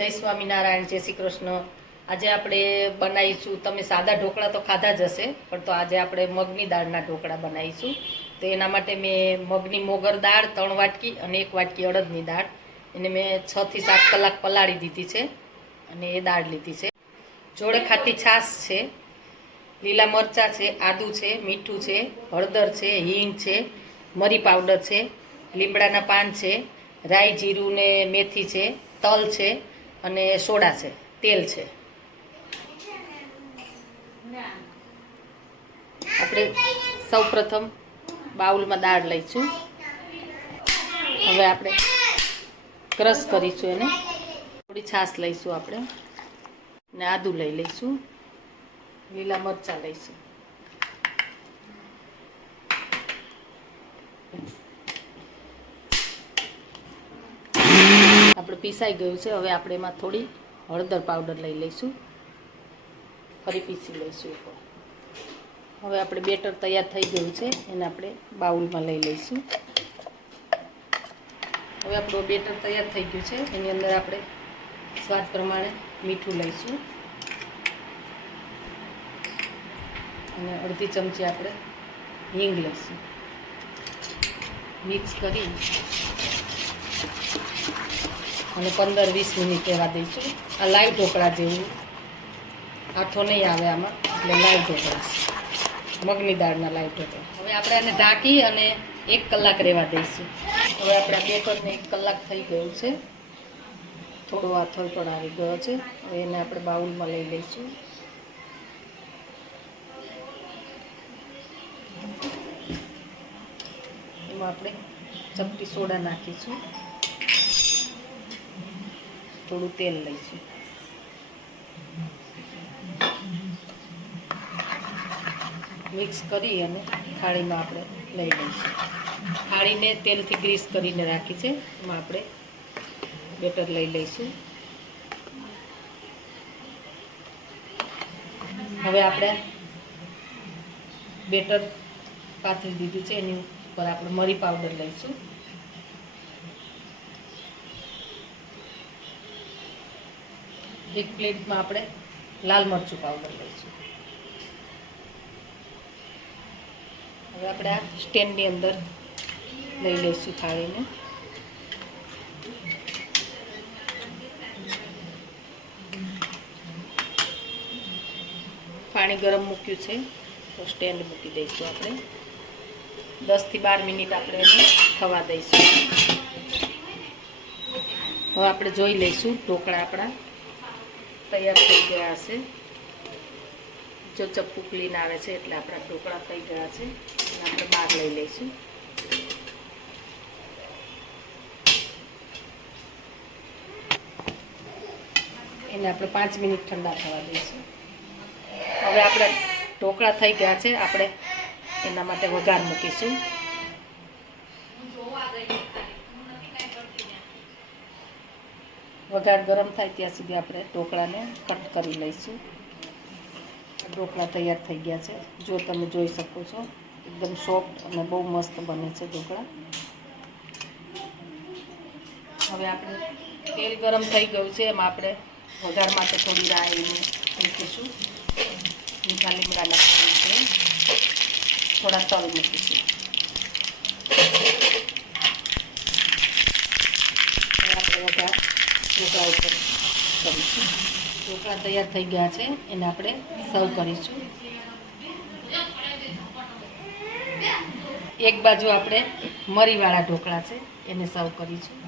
જય સ્વામિનારાયણ, જય શ્રી કૃષ્ણ। આજે આપણે બનાવીશું, તમે સાદા ઢોકળા તો ખાધા જ હશે, પણ તો આજે આપણે મગની દાળના ઢોકળા બનાવીશું। તો એના માટે મેં મગની મોગર દાળ 3 વાટકી અને 1 વાટકી અડદની દાળ, એને મેં 6 થી 7 કલાક પલાળી દીધી છે અને એ દાળ લીધી છે। જોડે ખાટી છાશ છે, લીલા મરચાં છે, આદું છે, મીઠું છે, હળદર છે, હિંગ છે, મરી પાવડર છે, લીમડાના પાન છે, રાઈ જીરું ને મેથી છે, તલ છે અને સોડા છે, તેલ છે। આપણે સૌપ્રથમ બાઉલમાં દાળ લઈશું। હવે આપણે ક્રશ કરીશું એને, થોડી છાશ લઈશું આપણે ને આદું લઈ લઈશું, લીલા મરચાં લઈશું। આપણે પીસાઈ ગયું છે। હવે આપણે એમાં થોડી હળદર પાવડર લઈ લઈશું, ફરી પીસી લઈશું। હવે આપણે બેટર તૈયાર થઈ ગયું છે, એને આપણે બાઉલમાં લઈ લઈશું। હવે આપણું બેટર તૈયાર થઈ ગયું છે, એની અંદર આપણે સ્વાદ પ્રમાણે મીઠું લઈશું અને અડધી ચમચી આપણે હિંગ લઈશું। મિક્સ કરી અને 15-20 મિનિટ રહેવા દઈશું। આ લાઈવ ઢોકળા જેવું, આથો નહીં આવે આમાં, એટલે લાઈવ ઢોકળા, મગની દાળના લાઈવ ઢોકળા। હવે આપણે આને ઢાંકી અને 1 કલાક રહેવા દઈશું। હવે આપણે આ બેટરને 1 કલાક થઈ ગયું છે, થોડો આથો પણ આવી ગયો છે। હવે એને આપણે બાઉલમાં લઈ લઈશું। એમાં આપણે ચપટી સોડા નાખીશું, થોડું તેલ લઈશું, મિક્સ કરી અને થાળીમાં આપણે લઈ લઈશું। થાળીને તેલથી ગ્રીસ કરીને રાખી છે, એમાં આપણે બેટર લઈ લઈશું। હવે આપણે બેટર પાથરી દીધું છે, એની ઉપર આપણે મરી પાવડર લઈશું, એક પ્લેટમાં આપણે લાલ મરચું પાવડર લઈશું। હવે આપણે આ સ્ટેન્ડની અંદર લઈ લઈશું થાળીને, પાણી ગરમ મૂક્યું છે તો સ્ટેન્ડ મૂકી દઈશું આપણે, 10 થી 12 મિનિટ આપણે એને થવા દઈશું। હવે આપણે જોઈ લઈશું ઢોકળા આપણા તૈયાર થઈ ગયા હશે। જો ચપ્પુ ક્લીન આવે છે એટલે આપણા ઢોકળા થઈ ગયા છે, અને આપણે બહાર લઈ લઈશું। એને આપણે 5 મિનિટ ઠંડા થવા દઈશું। હવે આપણે ઢોકળા થઈ ગયા છે, આપણે એના માટે વઘાર મૂકીશું। વઘાર ગરમ થાય ત્યાં સુધી આપણે ઢોકળાને કટ કરી લઈશું। ઢોકળા તૈયાર થઈ ગયા છે, જો તમે જોઈ શકો છો, એકદમ સોફ્ટ અને બહુ મસ્ત બને છે ઢોકળા। હવે આપણે તેલ ગરમ થઈ ગયું છે, એમાં આપણે વઘાર માટે થોડી રાઈ મૂકીશું, મીઠા લીમડા નાખીશું, થોડા તલ મૂકીશું। હવે આપણે વઘાર ઢોકળા ઉપર કરીશું। ઢોકળા તૈયાર થઈ ગયા છે, એને આપણે સર્વ કરીશું। એક બાજુ આપણે મરીવાળા ઢોકળા છે, એને સર્વ કરીશું।